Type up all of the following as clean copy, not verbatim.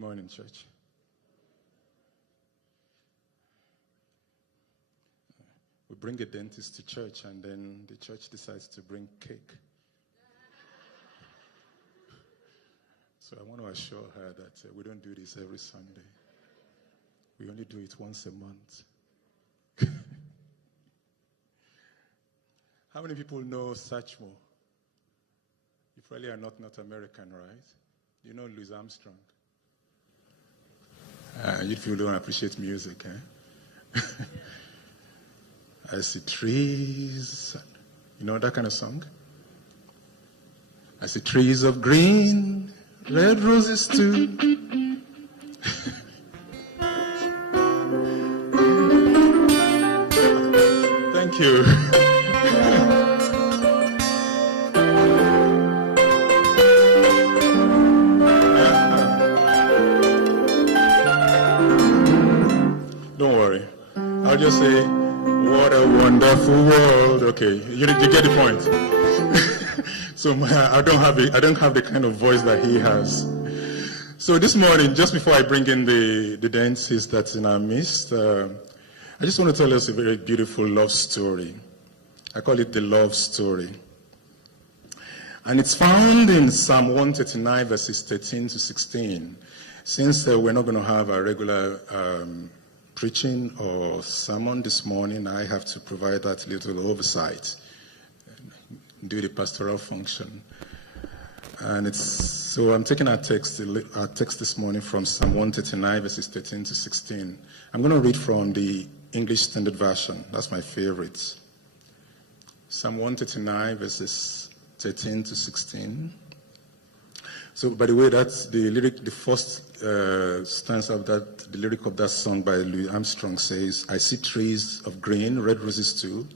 morning, church. We bring a dentist to church, and then the church decides to bring cake. So I want to assure her that we don't do this every Sunday. We only do it once a month. How many people know Satchmo? You probably are not American, right? You know Louis Armstrong? You people don't appreciate music, eh? I see trees. You know that kind of song? I see trees of green, red roses too. Thank you. Don't worry. I'll just say, what a wonderful world. Okay, you get the point. So I don't have the kind of voice that he has. So this morning, just before I bring in the dentist that's in our midst, I just want to tell us a very beautiful love story. I call it the love story. And it's found in Psalm 139, verses 13 to 16. Since we're not going to have a regular preaching or sermon this morning, I have to provide that little oversight, do the pastoral function. And so I'm taking our text this morning from Psalm 139, verses 13 to 16. I'm going to read from the English Standard Version. That's my favorite. Psalm 139, verses 13 to 16. So, by the way, that's the first stanza of that, the lyric of that song by Louis Armstrong says, I see trees of green, red roses too.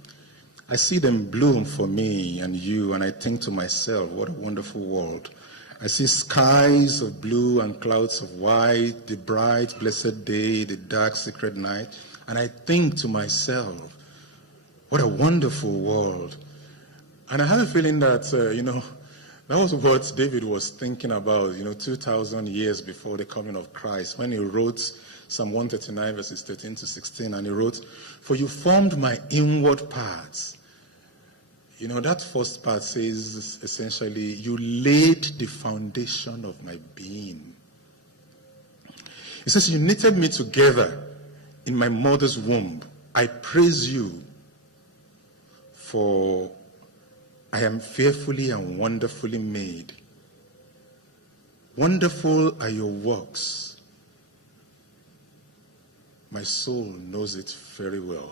I see them bloom for me and you, and I think to myself, what a wonderful world. I see skies of blue and clouds of white, the bright, blessed day, the dark, secret night, and I think to myself, what a wonderful world. And I have a feeling that, that was what David was thinking about, 2,000 years before the coming of Christ, when he wrote Psalm 139, verses 13 to 16, and he wrote, for you formed my inward parts. That first part says, essentially, you laid the foundation of my being. It says, you knitted me together in my mother's womb. I praise you, for I am fearfully and wonderfully made. Wonderful are your works. My soul knows it very well.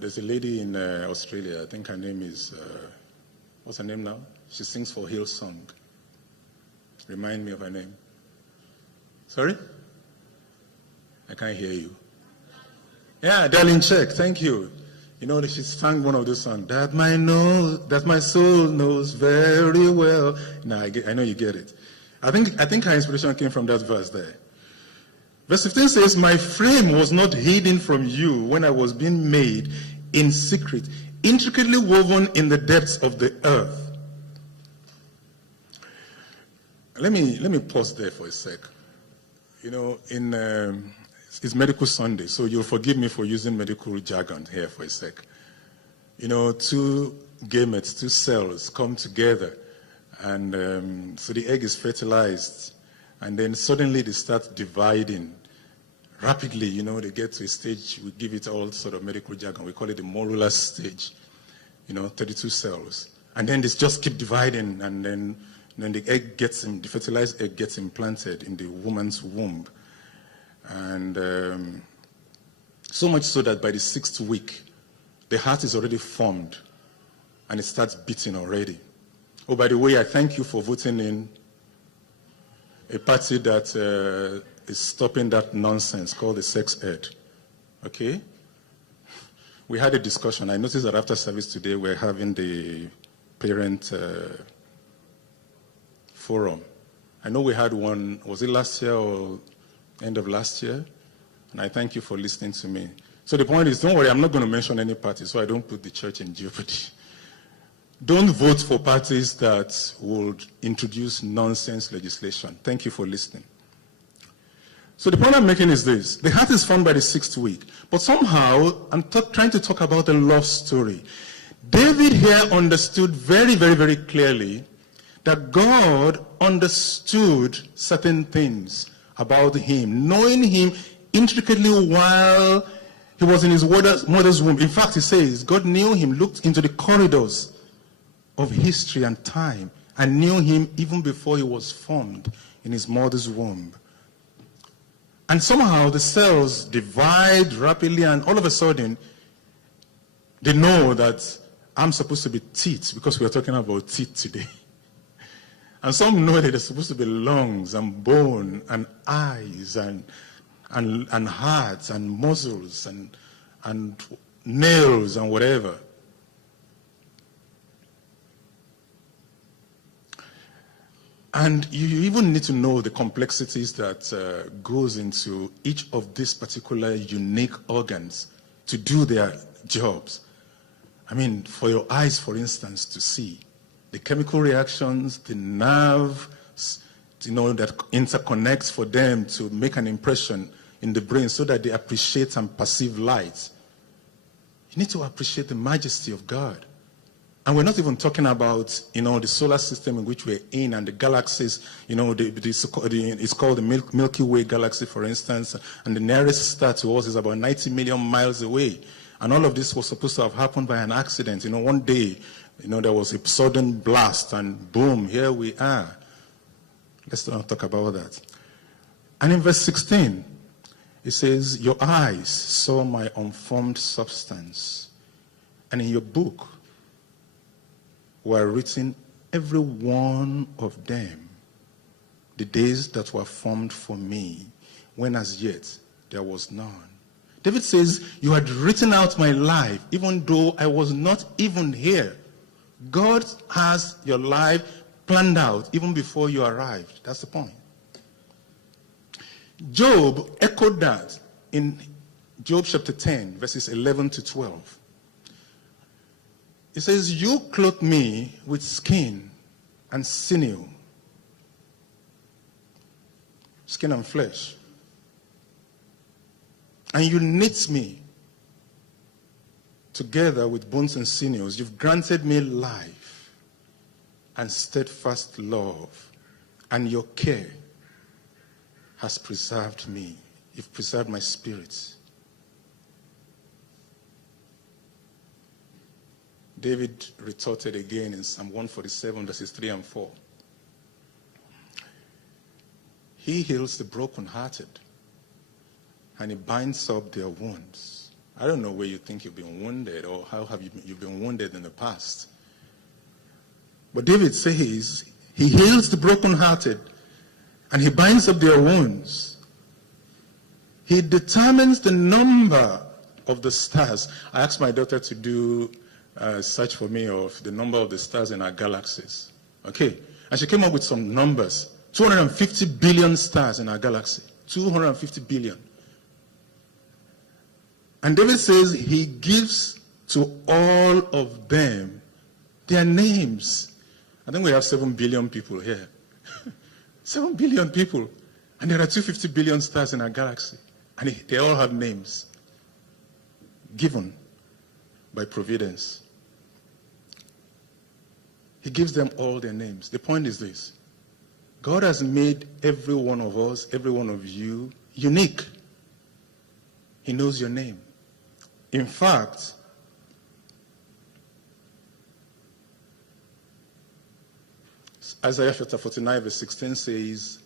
There's a lady in Australia, I think her name is, what's her name now? She sings for Hillsong. Remind me of her name. Sorry? I can't hear you. Yeah, Darlene Check, thank you. She sang one of those songs, that my soul knows very well. Now, I know you get it. I think her inspiration came from that verse there. Verse 15 says, my frame was not hidden from you when I was being made in secret, intricately woven in the depths of the earth. Let me pause there for a sec. It's Medical Sunday, so you'll forgive me for using medical jargon here for a sec. Two gametes, two cells come together, and so the egg is fertilized, and then suddenly they start dividing rapidly. They get to a stage, we give it all sort of medical jargon, we call it the morular stage, 32 cells. And then they just keep dividing, and then the fertilized egg gets implanted in the woman's womb. And so much so that by the 6th week, the heart is already formed and it starts beating already. Oh, by the way, I thank you for voting in a party that is stopping that nonsense called the sex ed. Okay? We had a discussion. I noticed that after service today, we're having the parent forum. I know we had one, was it last year or end of last year, and I thank you for listening to me. So the point is, don't worry, I'm not going to mention any party, so I don't put the church in jeopardy. Don't vote for parties that would introduce nonsense legislation. Thank you for listening. So the point I'm making is this. The heart is formed by the 6th week. But somehow, I'm trying to talk about a love story. David here understood very, very, very clearly that God understood certain things about him, knowing him intricately while he was in his mother's womb. In fact, he says, God knew him, looked into the corridors of history and time, and knew him even before he was formed in his mother's womb. And somehow the cells divide rapidly, and all of a sudden, they know that I'm supposed to be teeth, because we are talking about teeth today. And some know that there's supposed to be lungs and bone and eyes and hearts and muscles and nails and whatever. And you even need to know the complexities that goes into each of these particular unique organs to do their jobs. I mean, for your eyes, for instance, to see the chemical reactions, the nerves, that interconnects for them to make an impression in the brain so that they appreciate and perceive light. You need to appreciate the majesty of God. And we're not even talking about, the solar system in which we're in and the galaxies, it's called the Milky Way galaxy, for instance, and the nearest star to us is about 90 million miles away. And all of this was supposed to have happened by an accident. One day, there was a sudden blast and boom, here we are. Let's not talk about that. And in verse 16, it says, your eyes saw my unformed substance, and in your book were written, every one of them, the days that were formed for me, when as yet there was none. David says, you had written out my life, even though I was not even here. God has your life planned out even before you arrived. That's the point. Job echoed that in Job chapter 10, verses 11 to 12. It says, you clothe me with skin and sinew, skin and flesh, and you knit me together with bones and sinews. You've granted me life and steadfast love, and your care has preserved me. You've preserved my spirit. David retorted again in Psalm 147, verses 3 and 4. He heals the brokenhearted, and he binds up their wounds. I don't know where you think you've been wounded, or how have you've been wounded in the past. But David says, he heals the brokenhearted, and he binds up their wounds. He determines the number of the stars. I asked my daughter to do search for me of the number of the stars in our galaxies. Okay. And she came up with some numbers. 250 billion stars in our galaxy. 250 billion. And David says he gives to all of them their names. I think we have 7 billion people here. 7 billion people. And there are 250 billion stars in our galaxy. And they all have names given by providence. He gives them all their names. The point is this. God has made every one of us, every one of you, unique. He knows your name. In fact, Isaiah chapter 49 verse 16 says,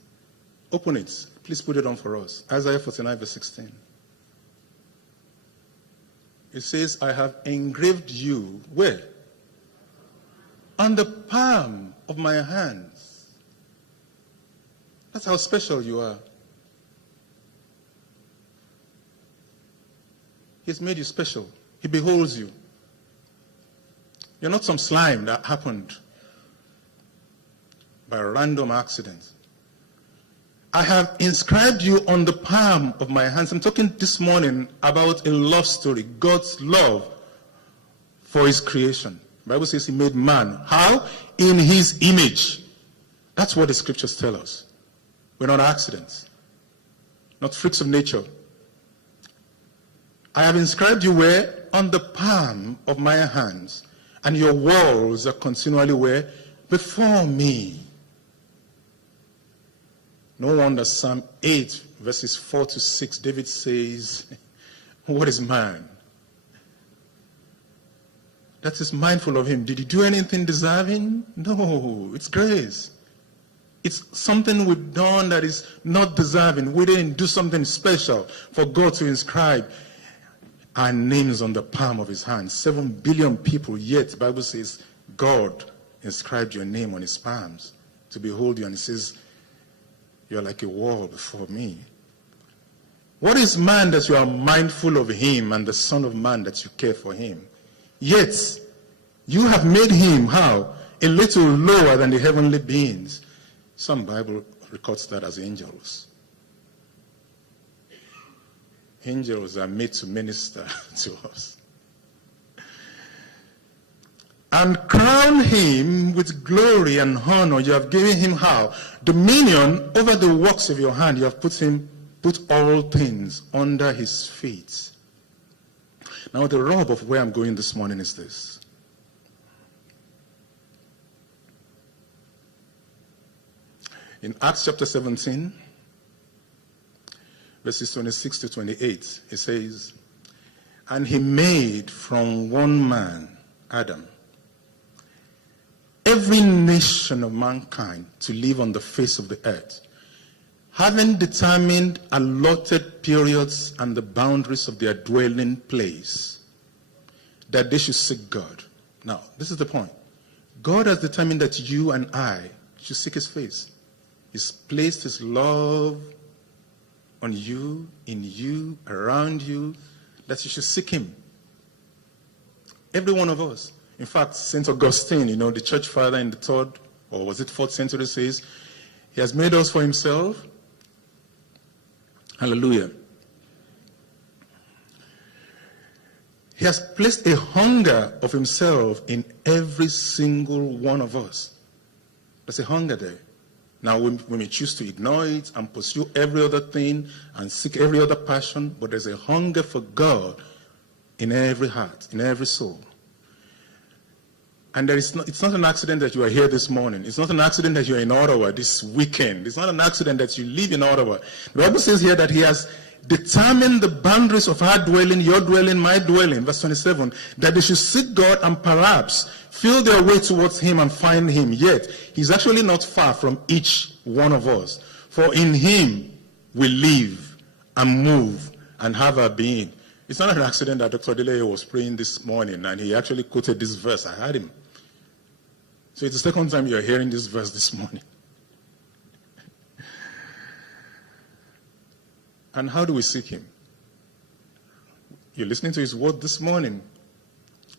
open it. Please put it on for us. Isaiah 49 verse 16. It says, I have engraved you, where? On the palm of my hands. That's how special you are. He's made you special. He beholds you. You're not some slime that happened by a random accident. I have inscribed you on the palm of my hands. I'm talking this morning about a love story, God's love for his creation. The Bible says he made man. How? In his image. That's what the scriptures tell us. We're not accidents, not freaks of nature. I have inscribed you where? On the palm of my hands, and your walls are continually where? Before me. No wonder Psalm 8, verses 4 to 6, David says, what is man? That is mindful of him. Did he do anything deserving? No, it's grace. It's something we've done that is not deserving. We didn't do something special for God to inscribe our names on the palm of his hand. 7 billion people, yet the Bible says God inscribed your name on his palms to behold you, and it says, you're like a wall before me. What is man that you are mindful of him, and the Son of Man that you care for him? Yet, you have made him, how? A little lower than the heavenly beings. Some Bible records that as angels. Angels are made to minister to us. And crown him with glory and honor. You have given him how? Dominion over the works of your hand. You have put all things under his feet. Now the rub of where I'm going this morning is this. In Acts chapter 17, verses 26 to 28, it says, and he made from one man, Adam, every nation of mankind to live on the face of the earth, having determined allotted periods and the boundaries of their dwelling place, that they should seek God. Now, this is the point. God has determined that you and I should seek his face. He's placed his love on you, in you, around you, that you should seek him. Every one of us. In fact, St. Augustine, the church father in the 3rd, or was it 4th century, says, he has made us for himself. Hallelujah. He has placed a hunger of himself in every single one of us. There's a hunger there. Now, we may choose to ignore it and pursue every other thing and seek every other passion, but there's a hunger for God in every heart, in every soul. And it's not an accident that you are here this morning. It's not an accident that you are in Ottawa this weekend. It's not an accident that you live in Ottawa. The Bible says here that he has determined the boundaries of our dwelling, your dwelling, my dwelling, verse 27, that they should seek God and perhaps feel their way towards him and find him. Yet, he's actually not far from each one of us. For in him we live and move and have our being. It's not an accident that Dr. Delay was praying this morning and he actually quoted this verse. I heard him. So it's the second time you're hearing this verse this morning. And how do we seek him? You're listening to his word this morning.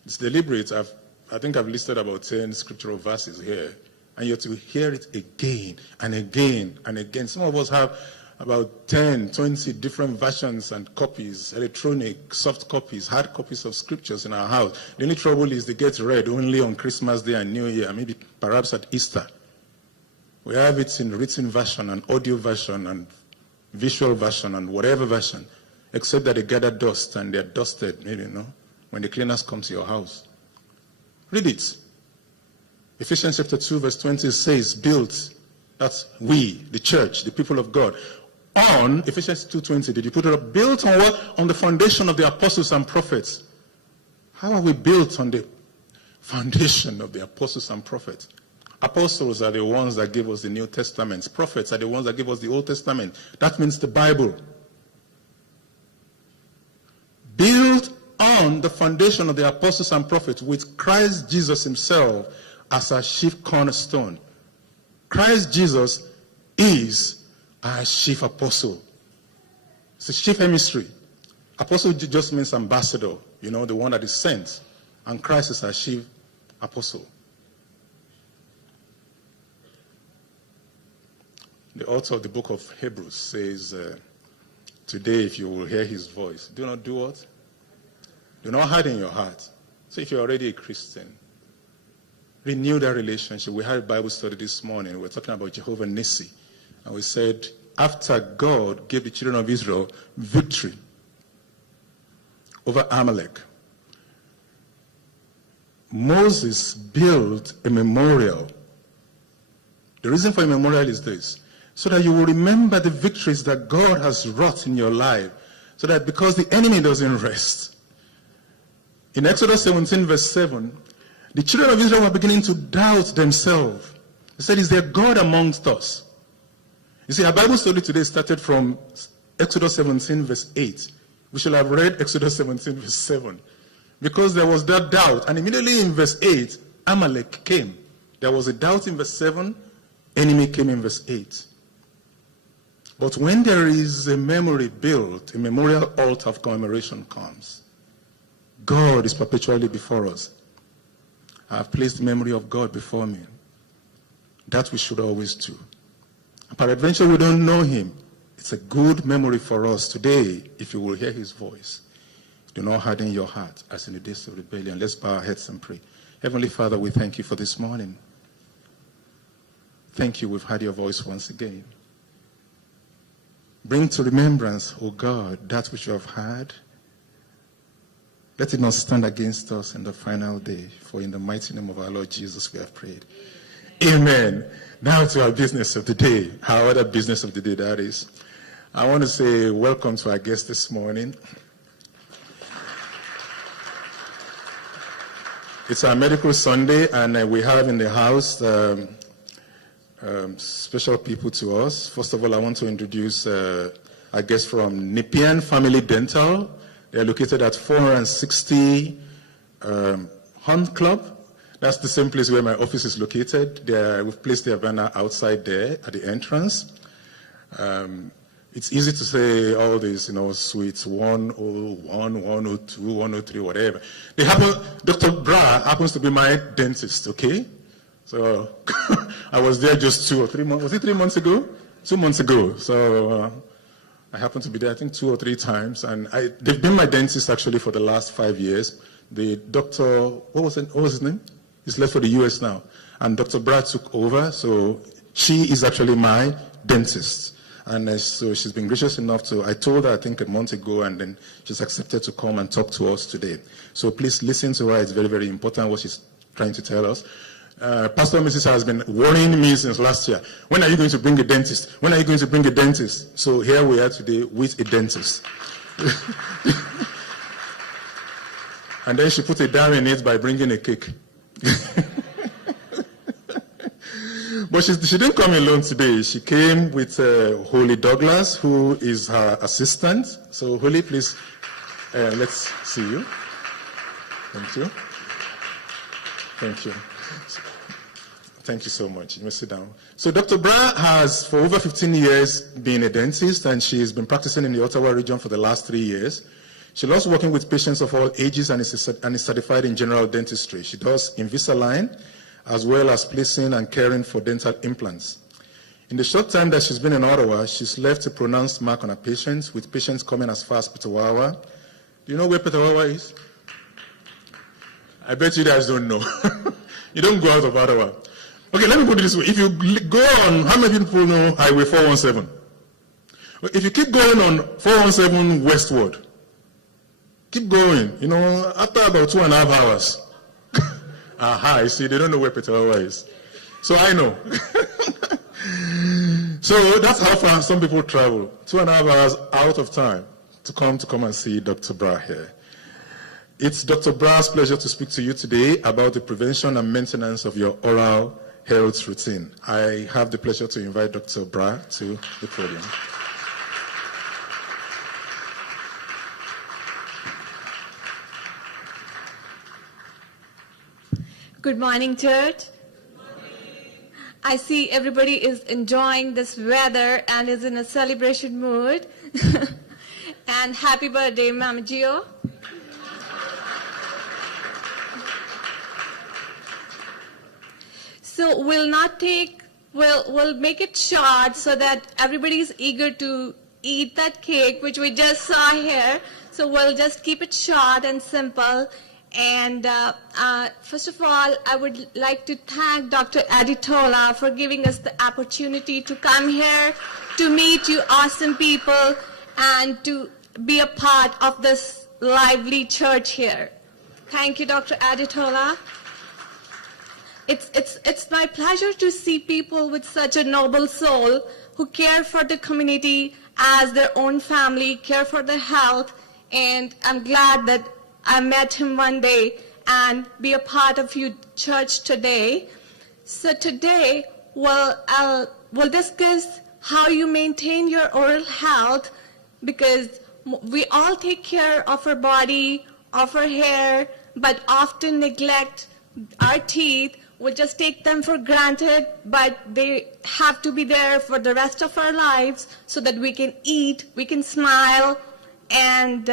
It's deliberate. I think I've listed about 10 scriptural verses here. And you have to hear it again and again and again. Some of us have about 10, 20 different versions and copies, electronic, soft copies, hard copies of scriptures in our house. The only trouble is they get read only on Christmas Day and New Year, maybe perhaps at Easter. We have it in written version and audio version and visual version and whatever version, except that they gather dust and they're dusted, maybe, when the cleaners come to your house. Read it. Ephesians chapter 2 verse 20 says, built, that's we, the church, the people of God, on, Ephesians 2:20, did you put it up? Built on what? On the foundation of the apostles and prophets. How are we built on the foundation of the apostles and prophets? Apostles are the ones that give us the New Testament. Prophets are the ones that give us the Old Testament. That means the Bible. Built on the foundation of the apostles and prophets with Christ Jesus himself as our chief cornerstone. Christ Jesus is our chief apostle. It's a chief emissary. Apostle just means ambassador, the one that is sent. And Christ is our chief apostle. The author of the book of Hebrews says, today if you will hear his voice, do not do what? Do not hide in your heart. So if you're already a Christian, renew that relationship. We had a Bible study this morning. We were talking about Jehovah Nissi. And we said, after God gave the children of Israel victory over Amalek, Moses built a memorial. The reason for a memorial is this, so that you will remember the victories that God has wrought in your life, so that because the enemy doesn't rest. In Exodus 17 verse 7, the children of Israel were beginning to doubt themselves. They said, is there God amongst us? You see, our Bible study today started from Exodus 17 verse 8. We should have read Exodus 17 verse 7. Because there was that doubt. And immediately in verse 8, Amalek came. There was a doubt in verse 7. Enemy came in verse 8. But when there is a memory built, a memorial altar of commemoration comes. God is perpetually before us. I have placed the memory of God before me. That we should always do. And peradventure we don't know him. It's a good memory for us today if you will hear his voice. Do not harden your heart as in the days of rebellion. Let's bow our heads and pray. Heavenly Father, we thank you for this morning. Thank you, we've heard your voice once again. Bring to remembrance, O God, that which you have heard. Let it not stand against us in the final day. For in the mighty name of our Lord Jesus we have prayed. Amen. Now to our business of the day. Our other business of the day, that is. I want to say welcome to our guest this morning. It's our Medical Sunday, and we have in the house special people to us. First of all, I want to introduce our guests from Nepean Family Dental. They're located at 460 Hunt Club. That's the same place where my office is located. We've placed their banner outside there at the entrance. It's easy to say all these, suites 101, 102, 103, whatever. Dr. Bra happens to be my dentist, okay? So I was there just 2 or 3 months. Was it 3 months ago? 2 months ago. So I happened to be there, I think 2 or 3 times. And they've been my dentist actually for the last 5 years. The doctor, what was his name? He's left for the US now. And Dr. Bra took over. So she is actually my dentist. And so she's been gracious enough I told her I think a month ago, and then she's accepted to come and talk to us today. So please listen to her. It's very, very important what she's trying to tell us. Pastor Mrs. has been worrying me since last year. When are you going to bring a dentist? When are you going to bring a dentist? So here we are today with a dentist. And then she put a dime in it by bringing a cake. But she didn't come alone today. She came with Holly Douglas, who is her assistant. So Holly, please, let's see you. Thank you. Thank you. Thank you so much. You may sit down. So Dr. Bra has, for over 15 years, been a dentist, and she has been practicing in the Ottawa region for the last 3 years. She loves working with patients of all ages and is certified in general dentistry. She does Invisalign, as well as placing and caring for dental implants. In the short time that she's been in Ottawa, she's left a pronounced mark on her patients, with patients coming as far as Petawawa. Do you know where Petawawa is? I bet you guys don't know. You don't go out of Ottawa. Okay, let me put it this way. If you go on, how many people know Highway 417? If you keep going on 417 westward, keep going, after about 2.5 hours. Aha, you see, they don't know where Petawawa is. So I know. So that's how far some people travel. 2.5 hours out of time to come and see Dr. Bra here. It's Dr. Bra's pleasure to speak to you today about the prevention and maintenance of your oral health routine. I have the pleasure to invite Dr. Bra to the podium. Good morning, church. Good morning. I see everybody is enjoying this weather and is in a celebration mood. And happy birthday, Mama Gio. So we'll make it short so that everybody is eager to eat that cake, which we just saw here. So we'll just keep it short and simple. And first of all, I would like to thank Dr. Aditola for giving us the opportunity to come here, to meet you awesome people, and to be a part of this lively church here. Thank you, Dr. Aditola. It's my pleasure to see people with such a noble soul who care for the community as their own family, care for their health, and I'm glad that I met him one day and be a part of your church today. So today, we'll discuss how you maintain your oral health, because we all take care of our body, of our hair, but often neglect our teeth. We'll just take them for granted, but they have to be there for the rest of our lives so that we can eat, we can smile, and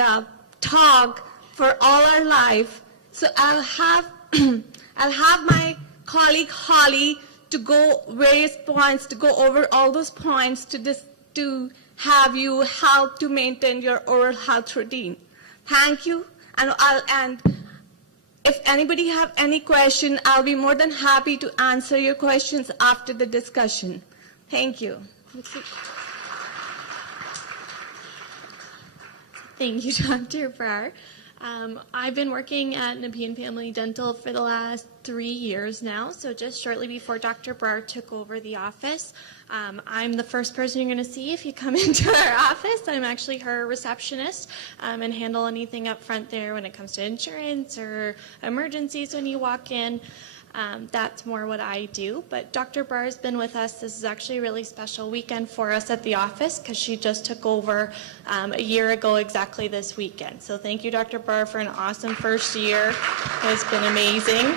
talk for all our life. So I'll have my colleague Holly to go various points, to go over all those points to have you help to maintain your oral health routine. Thank you, and if anybody have any question, I'll be more than happy to answer your questions after the discussion. Thank you. Thank you, Dr. Brar. I've been working at Nepean Family Dental for the last 3 years now, so just shortly before Dr. Brar took over the office. I'm the first person you're going to see if you come into our office. I'm actually her receptionist and handle anything up front there when it comes to insurance or emergencies when you walk in. That's more what I do. But Dr. Brar has been with us. This is actually a really special weekend for us at the office because she just took over a year ago exactly this weekend. So thank you, Dr. Brar, for an awesome first year. It's been amazing.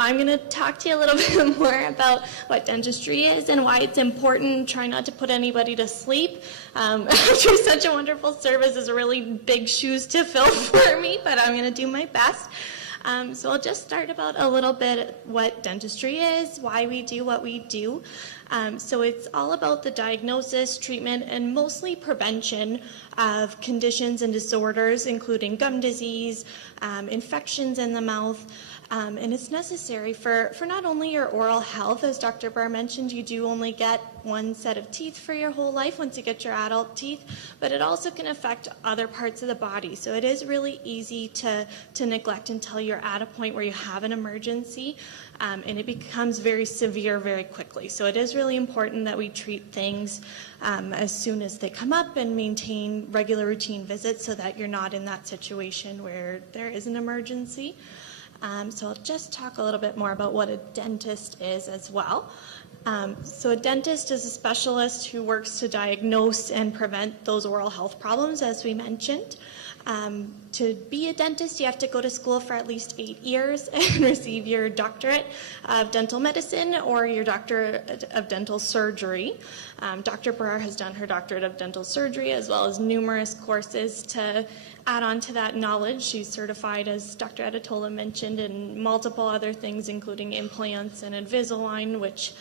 I'm going to talk to you a little bit more about what dentistry is and why it's important. Try not to put anybody to sleep. After such a wonderful service is really big shoes to fill for me, but I'm going to do my best. So I'll just start about a little bit what dentistry is, why we do what we do. So it's all about the diagnosis, treatment, and mostly prevention of conditions and disorders, including gum disease, infections in the mouth. And it's necessary for not only your oral health, as Dr. Brar mentioned, you do only get one set of teeth for your whole life once you get your adult teeth, but it also can affect other parts of the body. So it is really easy to neglect until you're at a point where you have an emergency, and it becomes very severe very quickly. So it is really important that we treat things as soon as they come up and maintain regular routine visits so that you're not in that situation where there is an emergency. So I'll just talk a little bit more about what a dentist is as well. So a dentist is a specialist who works to diagnose and prevent those oral health problems, as we mentioned. To be a dentist, you have to go to school for at least 8 years and receive your doctorate of dental medicine or your doctorate of dental surgery. Dr. Brar has done her doctorate of dental surgery as well as numerous courses to add on to that knowledge. She's certified, as Dr. Aditola mentioned, in multiple other things, including implants and Invisalign, which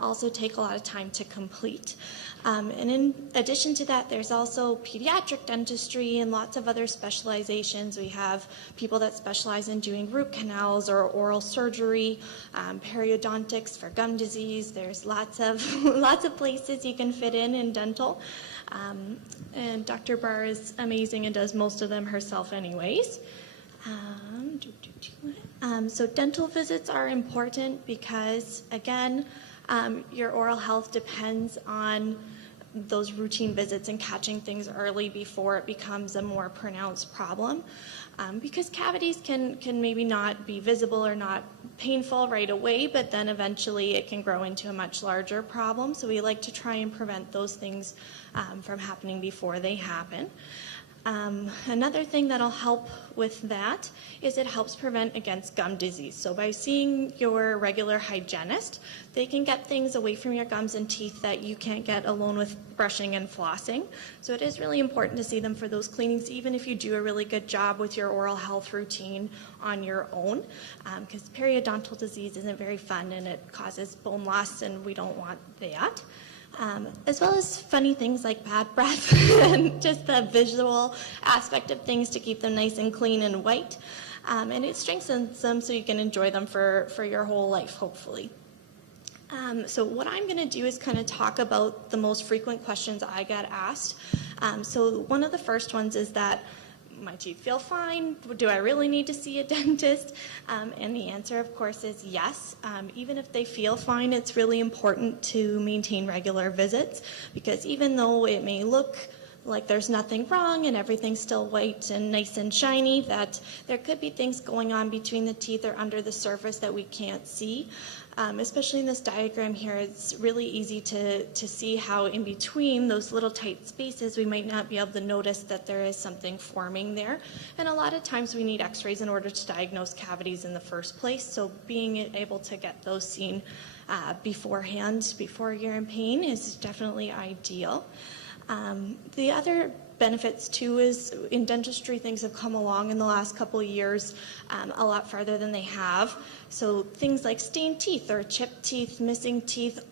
also take a lot of time to complete. And in addition to that, there's also pediatric dentistry and lots of other specializations. We have people that specialize in doing root canals or oral surgery, periodontics for gum disease. There's lots of places you can fit in dental. And Dr. Brar is amazing and does most of them herself anyways. So dental visits are important because, again, your oral health depends on those routine visits and catching things early before it becomes a more pronounced problem. Because cavities can maybe not be visible or not painful right away, but then eventually it can grow into a much larger problem. So we like to try and prevent those things from happening before they happen. Another thing that'll help with that is it helps prevent against gum disease. So by seeing your regular hygienist, they can get things away from your gums and teeth that you can't get alone with brushing and flossing. So it is really important to see them for those cleanings, even if you do a really good job with your oral health routine on your own, because periodontal disease isn't very fun and it causes bone loss and we don't want that. as well as funny things like bad breath and just the visual aspect of things to keep them nice and clean and white. And it strengthens them so you can enjoy them for your whole life, hopefully. So what I'm going to do is kind of talk about the most frequent questions I get asked. So one of the first ones is that my teeth feel fine. Do I really need to see a dentist? And the answer, of course, is yes. Even if they feel fine, it's really important to maintain regular visits, because even though it may look like there's nothing wrong and everything's still white and nice and shiny, that there could be things going on between the teeth or under the surface that we can't see. Especially in this diagram here, it's really easy to see how in between those little tight spaces we might not be able to notice that there is something forming there. And a lot of times we need x-rays in order to diagnose cavities in the first place, so being able to get those seen beforehand, before you're in pain, is definitely ideal. The other benefits too is in dentistry, things have come along in the last couple of years a lot farther than they have. So things like stained teeth or chipped teeth, missing teeth,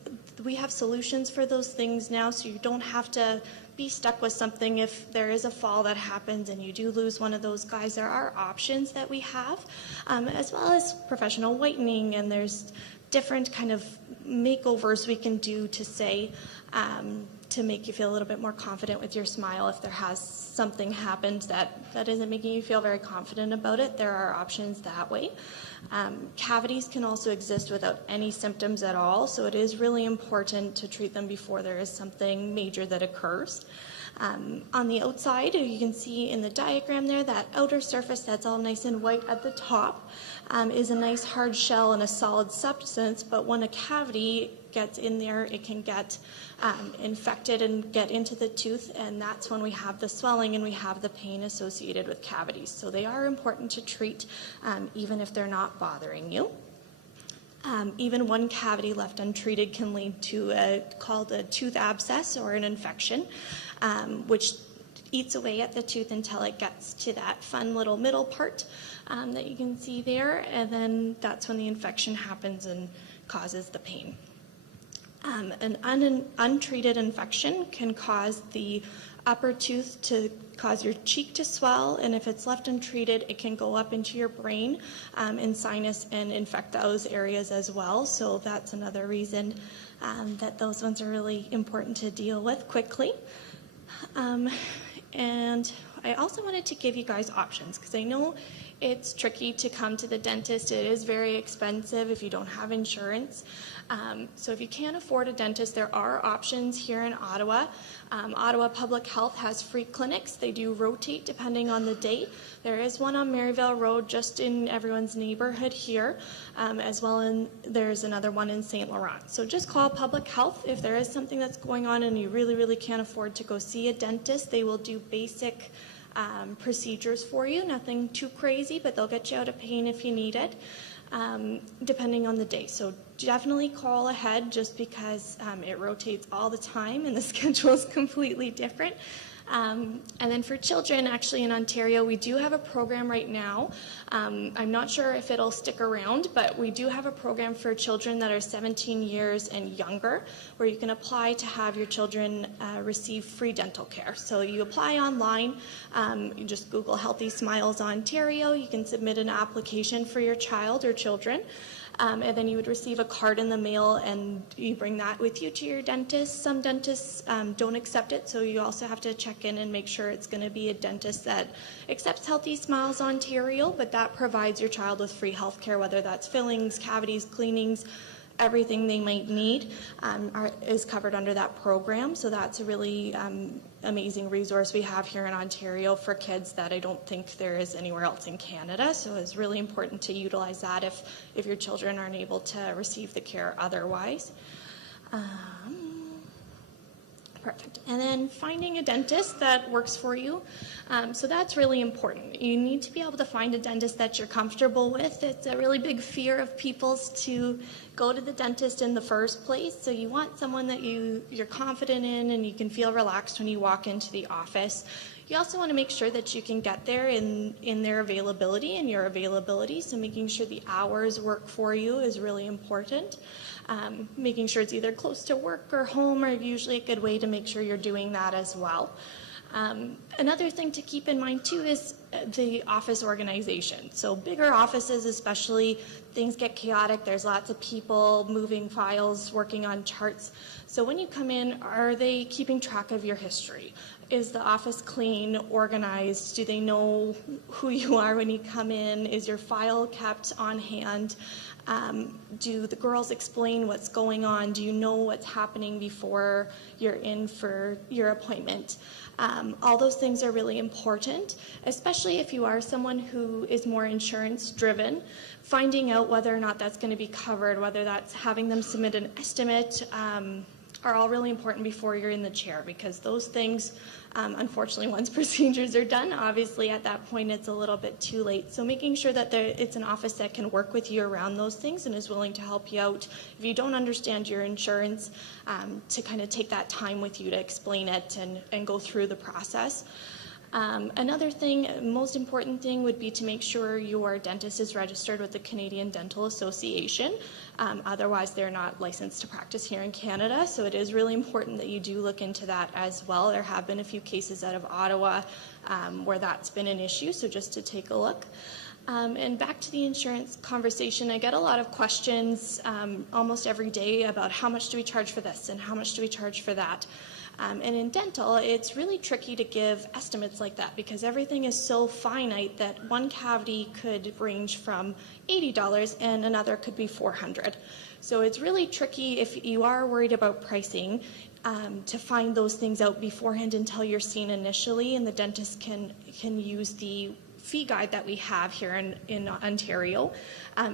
we have solutions for those things now, so you don't have to be stuck with something if there is a fall that happens and you do lose one of those guys. There are options that we have, as well as professional whitening, and there's different kind of makeovers we can do to say, to make you feel a little bit more confident with your smile. If there has something happened that isn't making you feel very confident about it, there are options that way. Cavities can also exist without any symptoms at all, so it is really important to treat them before there is something major that occurs. On the outside, you can see in the diagram there, that outer surface that's all nice and white at the top is a nice hard shell and a solid substance, but when a cavity gets in there, it can get infected and get into the tooth, and that's when we have the swelling and we have the pain associated with cavities. So they are important to treat even if they're not bothering you. Even one cavity left untreated can lead to called a tooth abscess or an infection, which eats away at the tooth until it gets to that fun little middle part that you can see there, and then that's when the infection happens and causes the pain. An untreated infection can cause the upper tooth to cause your cheek to swell, and if it's left untreated, it can go up into your brain and sinus and infect those areas as well. So that's another reason that those ones are really important to deal with quickly. And I also wanted to give you guys options, because I know it's tricky to come to the dentist. It is very expensive if you don't have insurance. So if you can't afford a dentist, there are options here in Ottawa. Ottawa Public Health has free clinics. They do rotate depending on the date. There is one on Maryvale Road just in everyone's neighborhood here, as well as there's another one in St. Laurent. So just call Public Health if there is something that's going on and you really, really can't afford to go see a dentist. They will do basic procedures for you, nothing too crazy, but they'll get you out of pain if you need it, depending on the day. So definitely call ahead, just because it rotates all the time and the schedule is completely different. And then for children, actually in Ontario, we do have a program right now. I'm not sure if it'll stick around, but we do have a program for children that are 17 years and younger, where you can apply to have your children receive free dental care. So you apply online, you just Google Healthy Smiles Ontario, you can submit an application for your child or children. And then you would receive a card in the mail, and you bring that with you to your dentist. Some dentists don't accept it, so you also have to check in and make sure it's going to be a dentist that accepts Healthy Smiles Ontario, but that provides your child with free health care, whether that's fillings, cavities, cleanings, everything they might need is covered under that program. So that's a really amazing resource we have here in Ontario for kids that I don't think there is anywhere else in Canada. So it's really important to utilize that if your children aren't able to receive the care otherwise. Perfect. And then finding a dentist that works for you. So that's really important. You need to be able to find a dentist that you're comfortable with. It's a really big fear of people's to go to the dentist in the first place. So you want someone that you're confident in and you can feel relaxed when you walk into the office. You also want to make sure that you can get there in their availability and your availability. So making sure the hours work for you is really important. Making sure it's either close to work or home are usually a good way to make sure you're doing that as well. Another thing to keep in mind too is the office organization. So bigger offices especially, things get chaotic. There's lots of people moving files, working on charts. So when you come in, are they keeping track of your history? Is the office clean, organized? Do they know who you are when you come in? Is your file kept on hand? Do the girls explain what's going on? Do you know what's happening before you're in for your appointment? All those things are really important, especially if you are someone who is more insurance driven. Finding out whether or not that's going to be covered, whether that's having them submit an estimate, are all really important before you're in the chair, because those things, unfortunately, once procedures are done, obviously at that point it's a little bit too late. So making sure that it's an office that can work with you around those things and is willing to help you out if you don't understand your insurance, to kind of take that time with you to explain it and go through the process. Another thing, most important thing, would be to make sure your dentist is registered with the Canadian Dental Association. Otherwise, they're not licensed to practice here in Canada, so it is really important that you do look into that as well. There have been a few cases out of Ottawa where that's been an issue, so just to take a look. And back to the insurance conversation, I get a lot of questions almost every day about how much do we charge for this and how much do we charge for that. And in dental, it's really tricky to give estimates like that because everything is so finite that one cavity could range from $80 and another could be $400. So it's really tricky if you are worried about pricing to find those things out beforehand until you're seen initially, and the dentist can use the fee guide that we have here in Ontario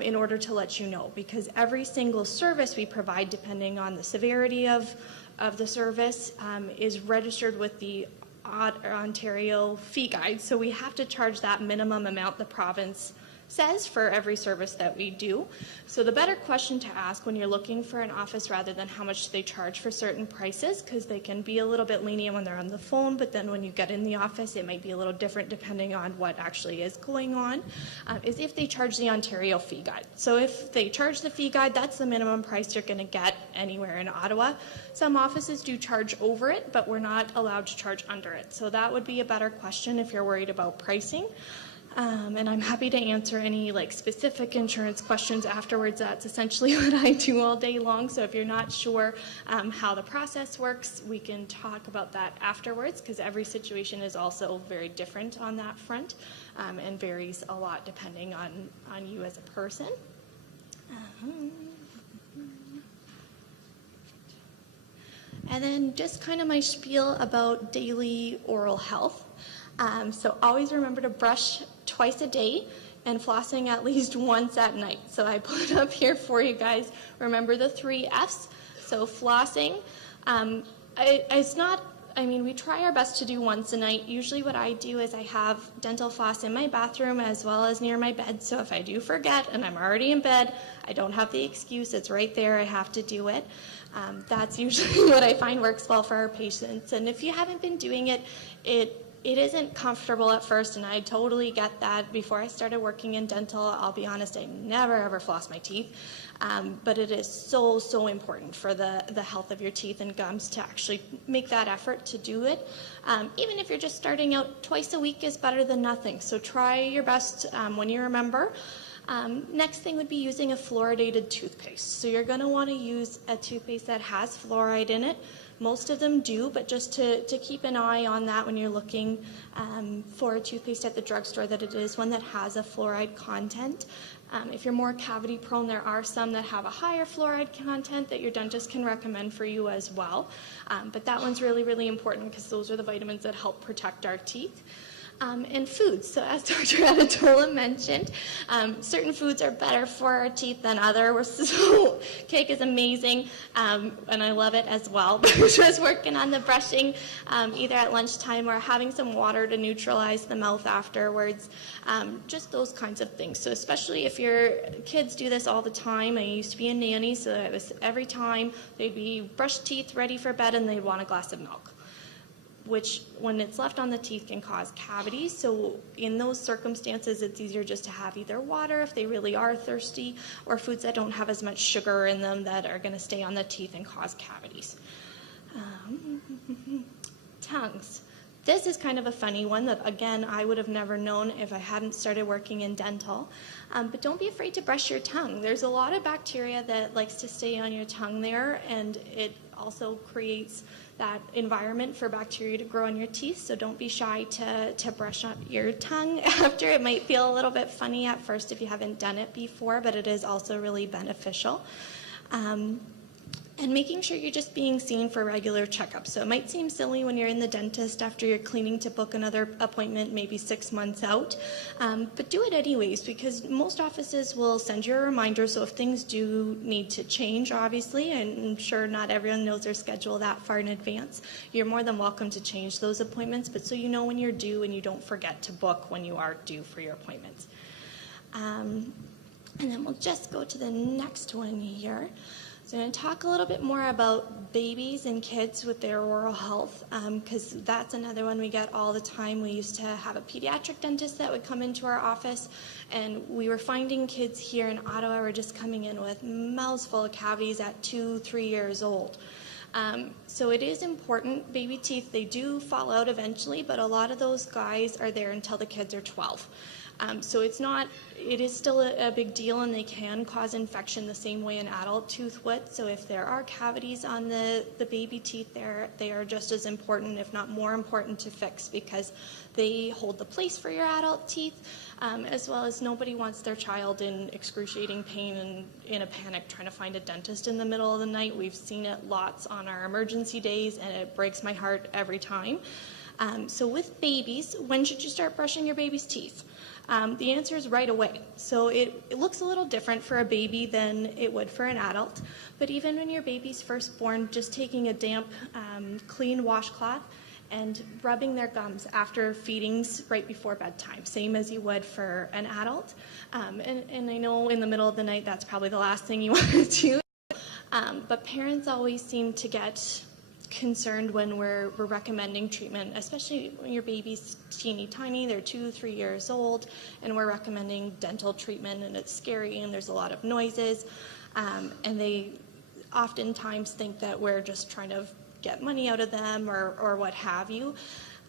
in order to let you know, because every single service we provide, depending on the severity of the service, is registered with the Ontario fee guide. So we have to charge that minimum amount the province says for every service that we do. So the better question to ask when you're looking for an office, rather than how much they charge for certain prices, because they can be a little bit lenient when they're on the phone, but then when you get in the office it might be a little different depending on what actually is going on, is if they charge the Ontario fee guide. So if they charge the fee guide, that's the minimum price you're going to get anywhere in Ottawa. Some offices do charge over it, but we're not allowed to charge under it. So that would be a better question if you're worried about pricing. And I'm happy to answer any specific insurance questions afterwards. That's essentially what I do all day long. So if you're not sure how the process works, we can talk about that afterwards, because every situation is also very different on that front and varies a lot depending on you as a person. And then just kind of my spiel about daily oral health. So always remember to brush twice a day and flossing at least once at night. So I put up here for you guys, remember the 3 F's. So flossing, we try our best to do once a night. Usually what I do is I have dental floss in my bathroom as well as near my bed. So if I do forget and I'm already in bed, I don't have the excuse. It's right there. I have to do it. That's usually what I find works well for our patients. And if you haven't been doing it, it isn't comfortable at first, and I totally get that. Before I started working in dental, I'll be honest, I never ever flossed my teeth. But it is so, so important for the health of your teeth and gums to actually make that effort to do it. Even if you're just starting out, twice a week is better than nothing. So try your best when you remember. Next thing would be using a fluoridated toothpaste. So you're going to want to use a toothpaste that has fluoride in it. Most of them do, but just to keep an eye on that when you're looking for a toothpaste at the drugstore, that it is one that has a fluoride content. If you're more cavity prone, there are some that have a higher fluoride content that your dentist can recommend for you as well. But that one's really, really important because those are the vitamins that help protect our teeth. And foods. So as Dr. Adetola mentioned, certain foods are better for our teeth than others. So cake is amazing, and I love it as well. But just working on the brushing either at lunchtime or having some water to neutralize the mouth afterwards, just those kinds of things. So especially if your kids do this all the time. I used to be a nanny, so it was every time they'd be brushed teeth, ready for bed, and they'd want a glass of milk, which when it's left on the teeth can cause cavities. So in those circumstances, it's easier just to have either water if they really are thirsty, or foods that don't have as much sugar in them that are going to stay on the teeth and cause cavities. Tongues. This is kind of a funny one that, again, I would have never known if I hadn't started working in dental. But don't be afraid to brush your tongue. There's a lot of bacteria that likes to stay on your tongue there, and it also creates that environment for bacteria to grow in your teeth. So don't be shy to brush up your tongue after. It might feel a little bit funny at first if you haven't done it before, but it is also really beneficial. And making sure you're just being seen for regular checkups. So it might seem silly when you're in the dentist after you're cleaning to book another appointment maybe 6 months out, but do it anyways, because most offices will send you a reminder. So if things do need to change, obviously, and I'm sure not everyone knows their schedule that far in advance, you're more than welcome to change those appointments, but so you know when you're due and you don't forget to book when you are due for your appointments. And then we'll just go to the next one here. So I'm going to talk a little bit more about babies and kids with their oral health, because that's another one we get all the time. We used to have a pediatric dentist that would come into our office, and we were finding kids here in Ottawa were just coming in with mouths full of cavities at 2-3 years old. So it is important. Baby teeth, they do fall out eventually, but a lot of those guys are there until the kids are 12. So it is still a big deal, and they can cause infection the same way an adult tooth would. So if there are cavities on the baby teeth there, they are just as important, if not more important, to fix, because they hold the place for your adult teeth, as well as nobody wants their child in excruciating pain and in a panic trying to find a dentist in the middle of the night. We've seen it lots on our emergency days, and it breaks my heart every time. So with babies, when should you start brushing your baby's teeth? The answer is right away. So it looks a little different for a baby than it would for an adult, but even when your baby's first born, just taking a damp, clean washcloth and rubbing their gums after feedings right before bedtime, same as you would for an adult. And I know in the middle of the night that's probably the last thing you want to do, but parents always seem to get concerned when we're recommending treatment, especially when your baby's teeny tiny, they're 2-3 years old, and we're recommending dental treatment, and it's scary and there's a lot of noises, and they oftentimes think that we're just trying to get money out of them or what have you.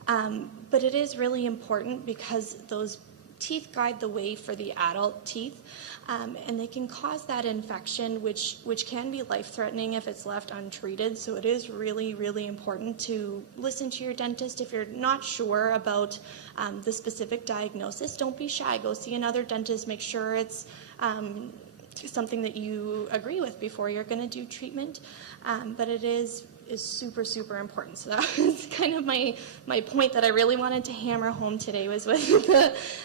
But it is really important because those teeth guide the way for the adult teeth, and they can cause that infection, which can be life-threatening if it's left untreated. So it is really, really important to listen to your dentist. If you're not sure about the specific diagnosis, don't be shy. Go see another dentist. Make sure it's something that you agree with before you're going to do treatment. But it is super, super important. So that was kind of my point that I really wanted to hammer home today, was with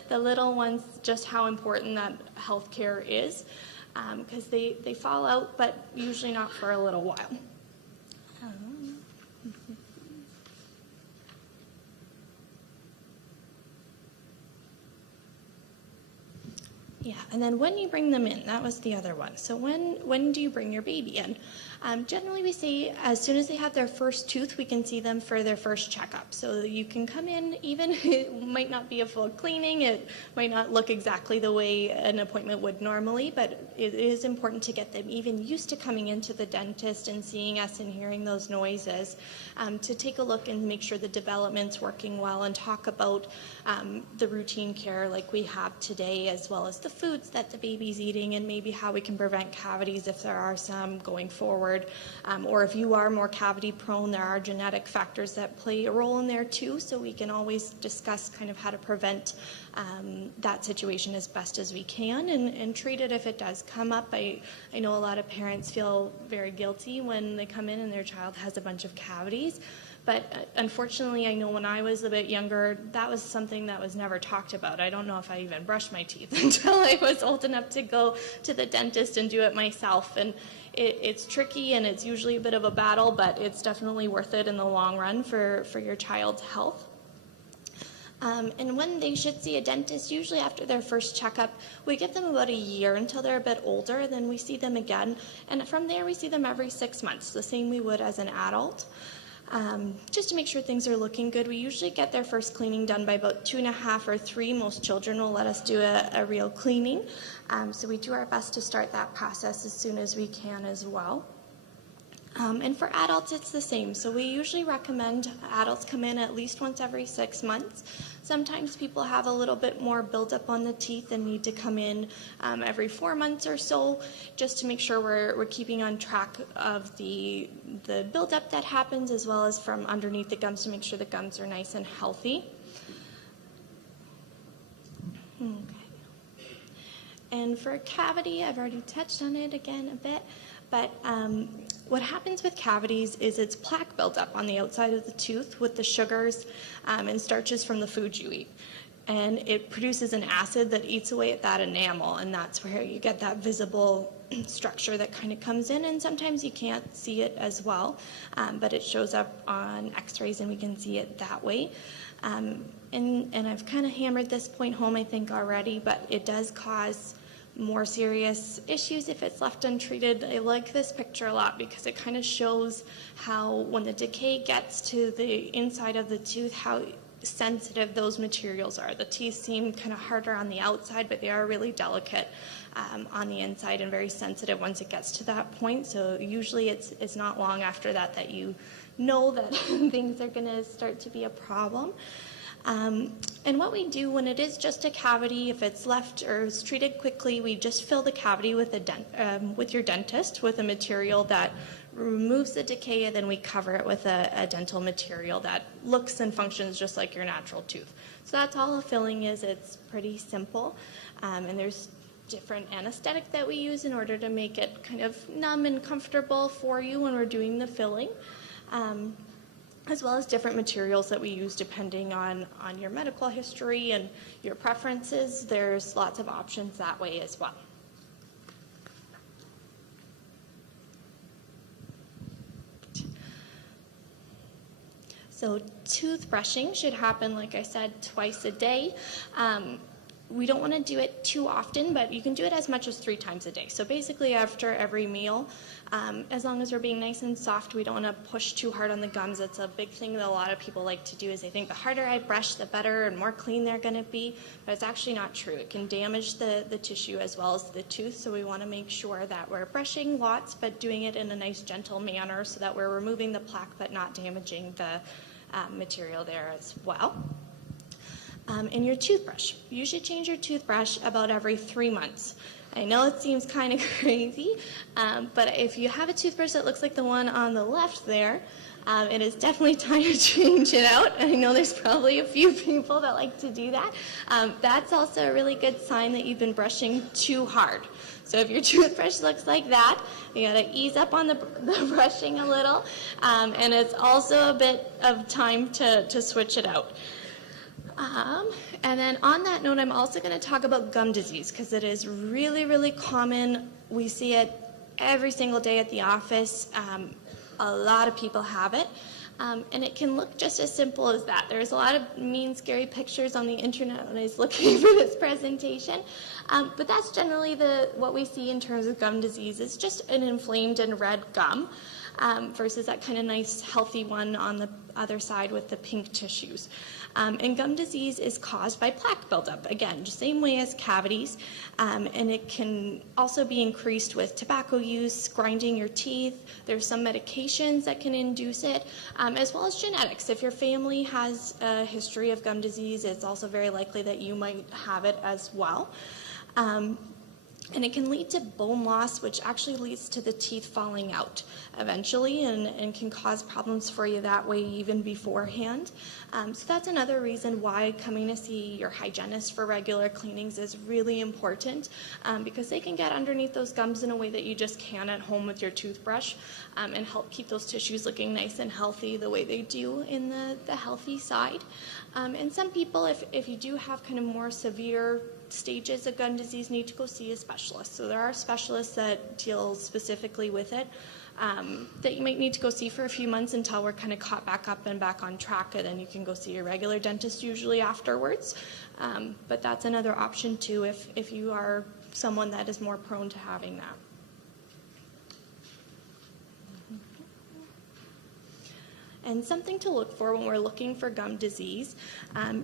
the little ones, just how important that healthcare is, because they fall out, but usually not for a little while. Yeah, and then when you bring them in, that was the other one. So when do you bring your baby in? Generally we say as soon as they have their first tooth, we can see them for their first checkup. So you can come in, even it might not be a full cleaning, it might not look exactly the way an appointment would normally, but it is important to get them even used to coming into the dentist and seeing us and hearing those noises, to take a look and make sure the development's working well, and talk about the routine care like we have today, as well as the foods that the baby's eating, and maybe how we can prevent cavities if there are some going forward, forward. Or if you are more cavity prone, there are genetic factors that play a role in there too, so we can always discuss kind of how to prevent that situation as best as we can and treat it if it does come up. I know a lot of parents feel very guilty when they come in and their child has a bunch of cavities. But unfortunately, I know when I was a bit younger, that was something that was never talked about. I don't know if I even brushed my teeth until I was old enough to go to the dentist and do it myself. And it's tricky and it's usually a bit of a battle, but it's definitely worth it in the long run for your child's health. And when they should see a dentist, usually after their first checkup, we give them about a year until they're a bit older, then we see them again. And from there, we see them every 6 months, the same we would as an adult. Just to make sure things are looking good. We usually get their first cleaning done by about 2.5 or 3. Most children will let us do a real cleaning. So we do our best to start that process as soon as we can as well. And for adults, it's the same. So we usually recommend adults come in at least once every 6 months. Sometimes people have a little bit more buildup on the teeth and need to come in every 4 months or so, just to make sure we're keeping on track of the buildup that happens, as well as from underneath the gums to make sure the gums are nice and healthy. Okay. And for cavity, I've already touched on it again a bit, but what happens with cavities is it's plaque buildup on the outside of the tooth with the sugars and starches from the food you eat. And it produces an acid that eats away at that enamel, and that's where you get that visible structure that kind of comes in, and sometimes you can't see it as well, but it shows up on x-rays and we can see it that way. And I've kind of hammered this point home, I think, already, but it does cause more serious issues if it's left untreated. I like this picture a lot because it kind of shows how when the decay gets to the inside of the tooth, how sensitive those materials are. The teeth seem kind of harder on the outside, but they are really delicate on the inside and very sensitive once it gets to that point. So usually it's not long after that that you know that things are going to start to be a problem. And what we do when it is just a cavity, if it's left or is treated quickly, we just fill the cavity with your dentist with a material that removes the decay, and then we cover it with a dental material that looks and functions just like your natural tooth. So that's all a filling is. It's pretty simple, and there's different anesthetic that we use in order to make it kind of numb and comfortable for you when we're doing the filling. As well as different materials that we use depending on your medical history and your preferences. There's lots of options that way as well. So toothbrushing should happen, like I said, twice a day. We don't want to do it too often, but you can do it as much as 3 times a day. So basically after every meal, as long as we're being nice and soft, we don't want to push too hard on the gums. It's a big thing that a lot of people like to do is they think the harder I brush, the better and more clean they're going to be. But it's actually not true. It can damage the tissue as well as the tooth, so we want to make sure that we're brushing lots, but doing it in a nice, gentle manner so that we're removing the plaque but not damaging the material there as well. And your toothbrush. You should change your toothbrush about every 3 months. I know it seems kind of crazy, but if you have a toothbrush that looks like the one on the left there, it is definitely time to change it out. I know there's probably a few people that like to do that. That's also a really good sign that you've been brushing too hard. So if your toothbrush looks like that, you gotta ease up on the brushing a little, and it's also a bit of time to switch it out. And then on that note, I'm also going to talk about gum disease because it is really, really common. We see it every single day at the office. A lot of people have it. And it can look just as simple as that. There's a lot of mean, scary pictures on the internet when I was looking for this presentation. But that's generally what we see in terms of gum disease. It's just an inflamed and red gum versus that kind of nice, healthy one on the other side with the pink tissues. And gum disease is caused by plaque buildup, again, just same way as cavities, and it can also be increased with tobacco use, grinding your teeth. There's some medications that can induce it, as well as genetics. If your family has a history of gum disease, it's also very likely that you might have it as well. And it can lead to bone loss, which actually leads to the teeth falling out eventually and can cause problems for you that way even beforehand. So that's another reason why coming to see your hygienist for regular cleanings is really important, because they can get underneath those gums in a way that you just can't at home with your toothbrush, and help keep those tissues looking nice and healthy the way they do in the healthy side. And some people, if you do have kind of more severe stages of gum disease, need to go see a specialist. So there are specialists that deal specifically with it, that you might need to go see for a few months until we're kind of caught back up and back on track, and then you can go see your regular dentist usually afterwards. But that's another option too if you are someone that is more prone to having that. And something to look for when we're looking for gum disease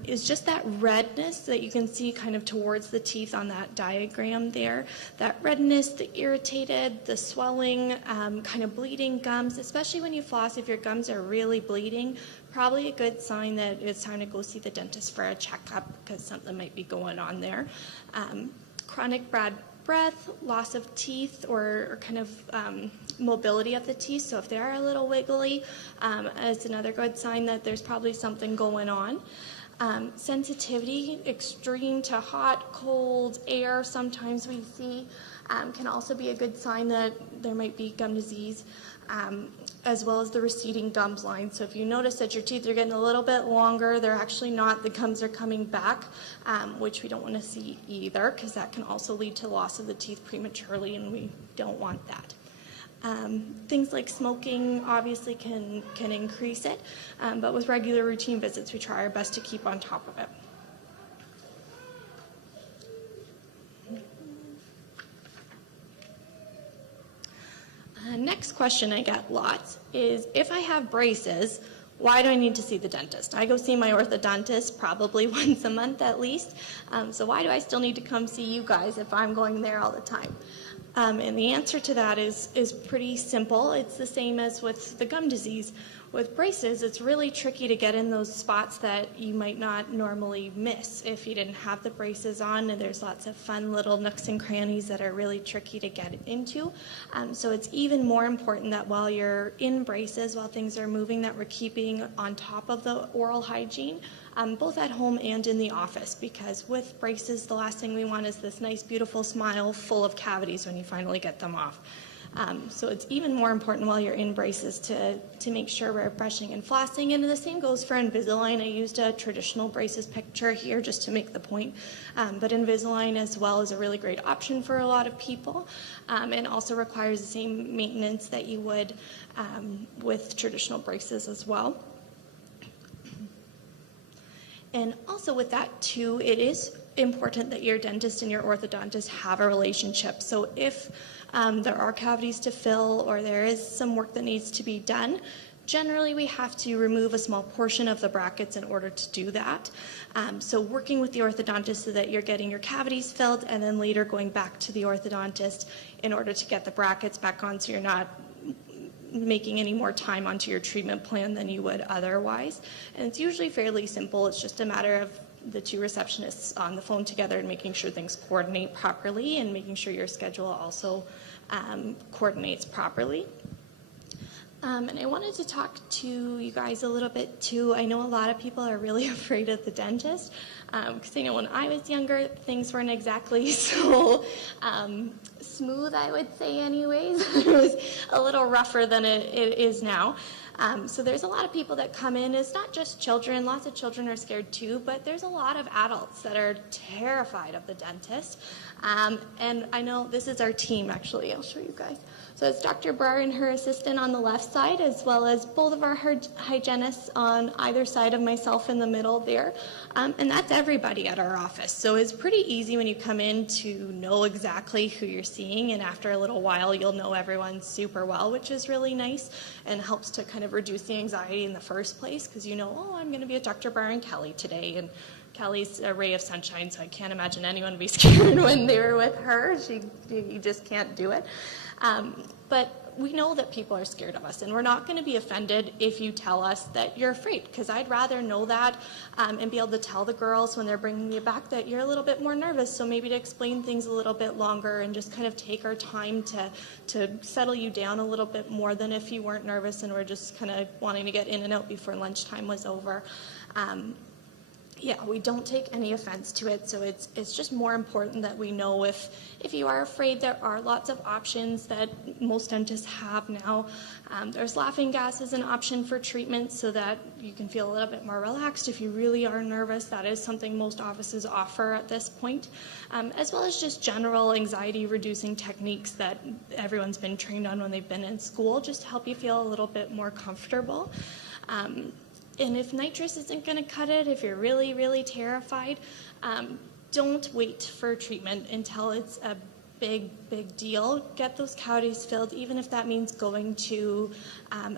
is just that redness that you can see kind of towards the teeth on that diagram there. That redness, the irritated, the swelling, kind of bleeding gums, especially when you floss, if your gums are really bleeding, probably a good sign that it's time to go see the dentist for a checkup because something might be going on there. Chronic bad breath, loss of teeth, or kind of mobility of the teeth. So if they are a little wiggly, it's another good sign that there's probably something going on. Sensitivity, extreme to hot, cold, air, sometimes we see, can also be a good sign that there might be gum disease, as well as the receding gums line. So if you notice that your teeth are getting a little bit longer, they're actually not, the gums are coming back, which we don't want to see either, because that can also lead to loss of the teeth prematurely, and we don't want that. Things like smoking obviously can increase it, but with regular routine visits, we try our best to keep on top of it. Next question I get lots is, if I have braces, why do I need to see the dentist? I go see my orthodontist probably once a month at least, so why do I still need to come see you guys if I'm going there all the time? And the answer to that is pretty simple. It's the same as with the gum disease. With braces, it's really tricky to get in those spots that you might not normally miss if you didn't have the braces on, and there's lots of fun little nooks and crannies that are really tricky to get into. So it's even more important that while you're in braces, while things are moving, that we're keeping on top of the oral hygiene, both at home and in the office, because with braces, the last thing we want is this nice, beautiful smile full of cavities when you finally get them off. So it's even more important while you're in braces to make sure we're brushing and flossing. And the same goes for Invisalign. I used a traditional braces picture here just to make the point. But Invisalign as well is a really great option for a lot of people, and also requires the same maintenance that you would with traditional braces as well. And also with that too, it is important that your dentist and your orthodontist have a relationship. So if there are cavities to fill or there is some work that needs to be done, generally we have to remove a small portion of the brackets in order to do that. So working with the orthodontist so that you're getting your cavities filled and then later going back to the orthodontist in order to get the brackets back on so you're not making any more time onto your treatment plan than you would otherwise. And it's usually fairly simple. It's just a matter of the two receptionists on the phone together and making sure things coordinate properly and making sure your schedule also coordinates properly. And I wanted to talk to you guys a little bit too. I know a lot of people are really afraid of the dentist, because I know when I was younger, things weren't exactly so smooth, I would say anyways. It was a little rougher than it is now. So there's a lot of people that come in. It's not just children. Lots of children are scared too, but there's a lot of adults that are terrified of the dentist. And I know this is our team, actually. I'll show you guys. So it's Dr. Brar and her assistant on the left side, as well as both of our hygienists on either side of myself in the middle there. And that's everybody at our office. So it's pretty easy when you come in to know exactly who you're seeing, and after a little while you'll know everyone super well, which is really nice and helps to kind of reduce the anxiety in the first place, because you know, oh, I'm going to be at Dr. Brar and Kelly today, and Kelly's a ray of sunshine, so I can't imagine anyone would be scared when they were with her. You just can't do it. But we know that people are scared of us, and we're not going to be offended if you tell us that you're afraid, because I'd rather know that and be able to tell the girls when they're bringing you back that you're a little bit more nervous, so maybe to explain things a little bit longer and just kind of take our time to settle you down a little bit more than if you weren't nervous and were just kind of wanting to get in and out before lunchtime was over. Yeah, we don't take any offense to it, so it's just more important that we know if you are afraid, there are lots of options that most dentists have now. There's laughing gas as an option for treatment so that you can feel a little bit more relaxed if you really are nervous. That is something most offices offer at this point, as well as just general anxiety-reducing techniques that everyone's been trained on when they've been in school, just to help you feel a little bit more comfortable. And if nitrous isn't going to cut it, if you're really, really terrified, don't wait for treatment until it's a big, big deal. Get those cavities filled, even if that means going to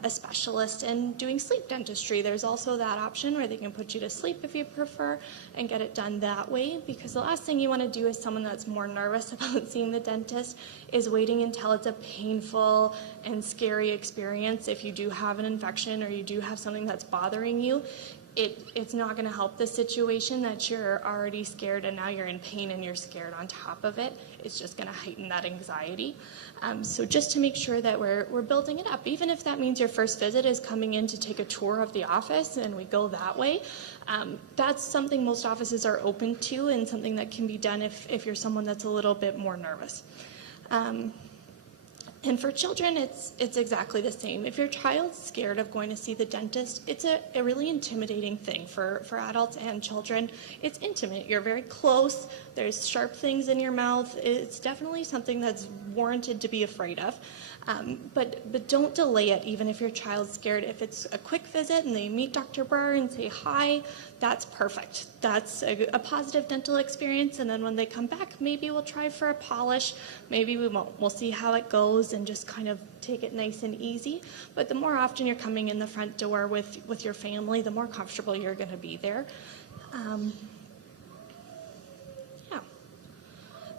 a specialist and doing sleep dentistry. There's also that option where they can put you to sleep if you prefer and get it done that way, because the last thing you want to do as someone that's more nervous about seeing the dentist is waiting until it's a painful and scary experience. If you do have an infection or you do have something that's bothering you, it's not going to help the situation that you're already scared and now you're in pain and you're scared on top of it. It's just going to heighten that anxiety. So just to make sure that we're building it up, even if that means your first visit is coming in to take a tour of the office and we go that way, that's something most offices are open to and something that can be done if you're someone that's a little bit more nervous. And for children, it's exactly the same. If your child's scared of going to see the dentist, it's a really intimidating thing for adults and children. It's intimate. You're very close. There's sharp things in your mouth. It's definitely something that's warranted to be afraid of. But don't delay it, even if your child's scared. If it's a quick visit and they meet Dr. Brar and say hi, that's perfect. That's a positive dental experience, and then when they come back, maybe we'll try for a polish, maybe we won't. We'll see how it goes and just kind of take it nice and easy. But the more often you're coming in the front door with your family, the more comfortable you're going to be there.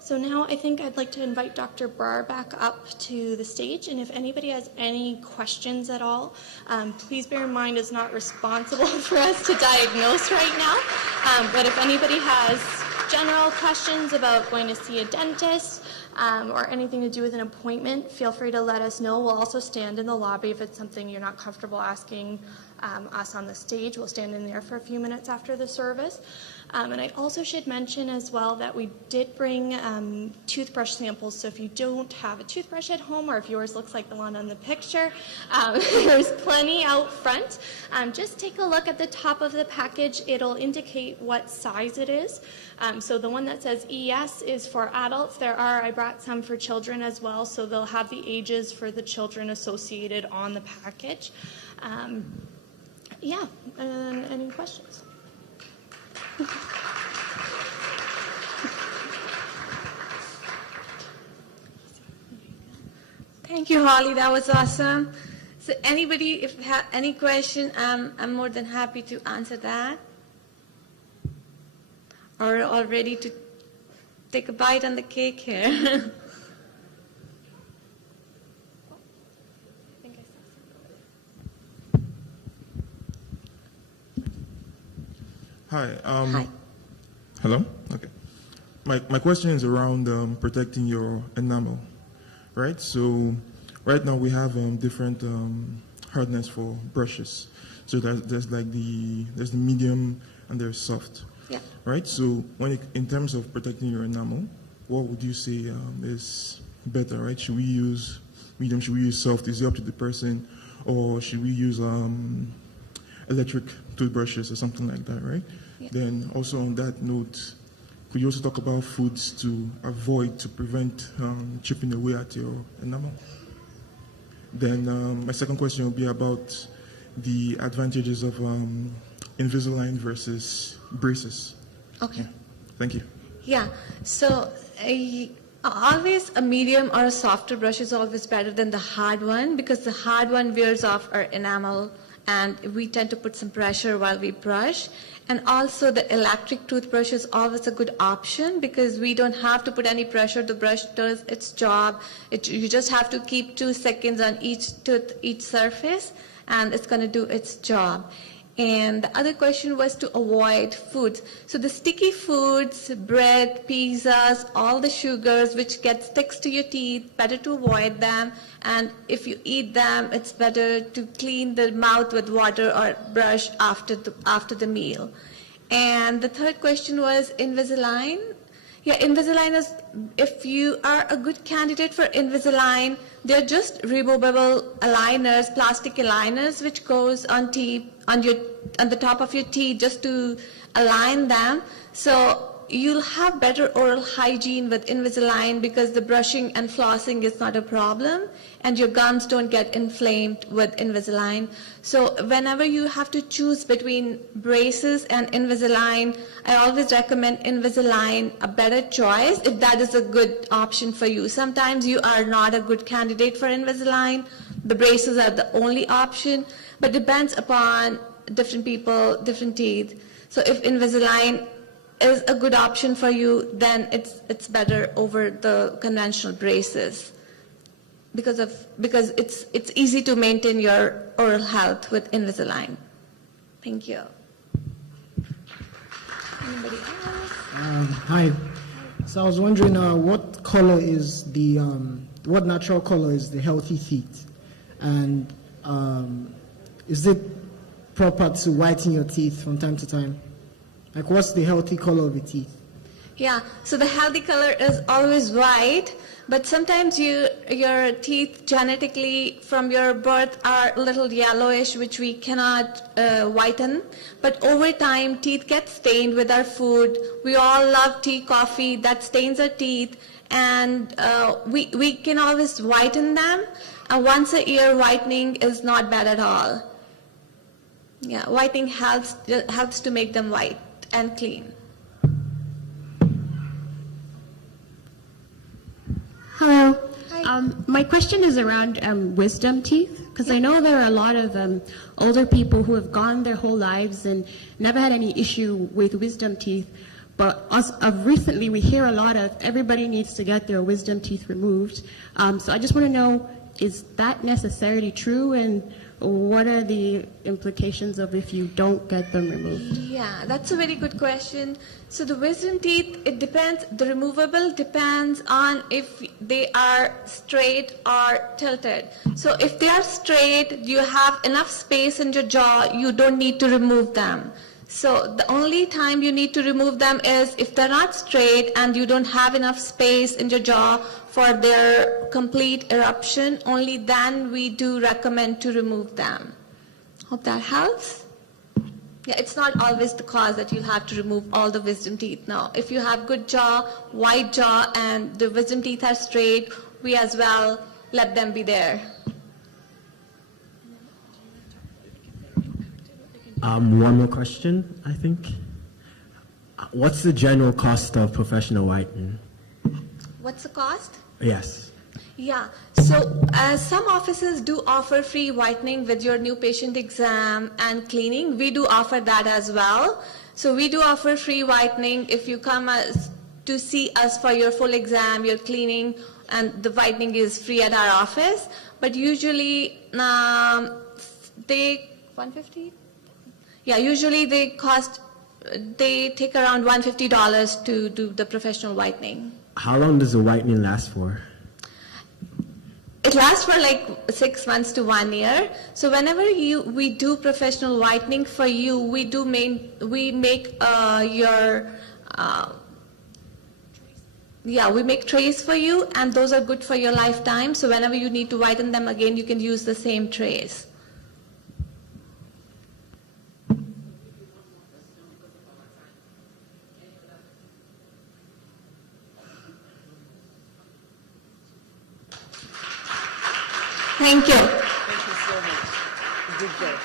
So now I think I'd like to invite Dr. Brar back up to the stage, and if anybody has any questions at all, please bear in mind it's not responsible for us to diagnose right now, but if anybody has general questions about going to see a dentist or anything to do with an appointment, feel free to let us know. We'll also stand in the lobby if it's something you're not comfortable asking us on the stage. We'll stand in there for a few minutes after the service. And I also should mention as well that we did bring toothbrush samples, so if you don't have a toothbrush at home or if yours looks like the one on the picture, there's plenty out front. Just take a look at the top of the package. It'll indicate what size it is. So the one that says ES is for adults. I brought some for children as well, so they'll have the ages for the children associated on the package. Yeah, and any questions? Thank you, Holly. That was awesome. So anybody, if have any question, I'm more than happy to answer that. Or all ready to take a bite on the cake here. Hi. Hi. Hello? Okay. My question is around protecting your enamel, right? So right now we have different hardness for brushes. So there's like there's the medium and there's soft. Yeah. Right? So in terms of protecting your enamel, what would you say is better, right? Should we use medium? Should we use soft? Is it up to the person? Or should we use electric toothbrushes or something like that, right? Yeah. Then also on that note, could you also talk about foods to avoid to prevent chipping away at your enamel? Then my second question will be about the advantages of Invisalign versus braces. Okay. Yeah. Thank you. Yeah, so always a medium or a softer brush is always better than the hard one, because the hard one wears off our enamel and we tend to put some pressure while we brush. And also the electric toothbrush is always a good option because we don't have to put any pressure. The brush does its job. You just have to keep 2 seconds on each tooth, each surface, and it's going to do its job. And the other question was to avoid foods. So the sticky foods, bread, pizzas, all the sugars which sticks to your teeth, better to avoid them. And if you eat them, it's better to clean the mouth with water or brush after the meal. And the third question was Invisalign. Yeah, Invisalign is, if you are a good candidate for Invisalign, they're just removable aligners, plastic aligners, which goes on the top of your teeth just to align them. So you'll have better oral hygiene with Invisalign because the brushing and flossing is not a problem, and your gums don't get inflamed with Invisalign. So whenever you have to choose between braces and Invisalign, I always recommend Invisalign a better choice if that is a good option for you. Sometimes you are not a good candidate for Invisalign. The braces are the only option, but depends upon different people, different teeth. So if Invisalign is a good option for you, then it's better over the conventional braces because it's easy to maintain your oral health with Invisalign. Thank you. Anybody else? Hi. So I was wondering, what natural color is the healthy teeth, and is it proper to whiten your teeth from time to time? Like, what's the healthy color of the teeth? Yeah, so the healthy color is always white, but sometimes your teeth genetically from your birth are a little yellowish, which we cannot whiten. But over time, teeth get stained with our food. We all love tea, coffee, that stains our teeth, and we can always whiten them. And once a year, whitening is not bad at all. Yeah, whitening helps to make them white and clean. Hello. Hi. My question is around wisdom teeth, because I know there are a lot of older people who have gone their whole lives and never had any issue with wisdom teeth. But recently we hear a lot of everybody needs to get their wisdom teeth removed. So I just want to know, is that necessarily true, and what are the implications of if you don't get them removed? Yeah, that's a very good question. So the wisdom teeth, it depends, the removable depends on if they are straight or tilted. So if they are straight, you have enough space in your jaw, you don't need to remove them. So the only time you need to remove them is if they're not straight and you don't have enough space in your jaw for their complete eruption, only then we do recommend to remove them. Hope that helps. Yeah, it's not always the cause that you'll have to remove all the wisdom teeth. No, if you have good jaw, wide jaw, and the wisdom teeth are straight, we as well let them be there. One more question, I think. What's the general cost of professional whitening? What's the cost? Yes. Yeah, so some offices do offer free whitening with your new patient exam and cleaning. We do offer that as well. So we do offer free whitening if you come to see us for your full exam, your cleaning, and the whitening is free at our office. But usually they $150? Yeah, usually they take around $150 to do the professional whitening. How long does the whitening last for? It lasts for like 6 months to 1 year. So whenever we do professional whitening for you, we make we make trays for you, and those are good for your lifetime. So whenever you need to whiten them again, you can use the same trays. Thank you. Thank you so much. Good job.